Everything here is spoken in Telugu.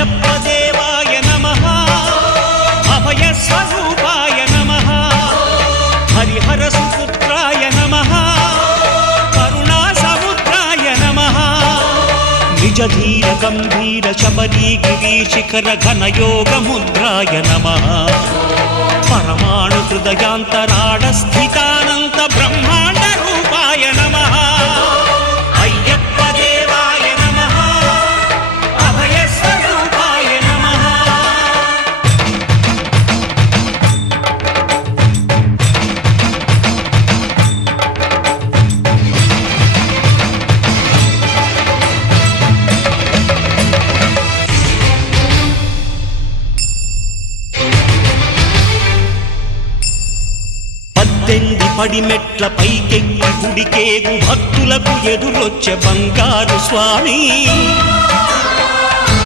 అయ్యప్ప దేవాయ నమః అభయ స్వరూపాయ నమః హరిహర సుపుత్రాయ నమః కరుణా సముద్రాయ నమః నిజ ధీర గంభీర శబరీ గిరి శిఖర ఘన యోగ ముద్రాయ నమః పరమాణు హృదయాంతరాళ స్థితానంత బ్రహ్మాండ రూపాయ నమః అయ్యప్ప దేవాయ నమః అభయ స్వరూపాయ నమః పద్దెంది పడిమెట్ల పైకెక్కి గుడికేగు భక్తులకు ఎదురొచ్చే బంగారు స్వామి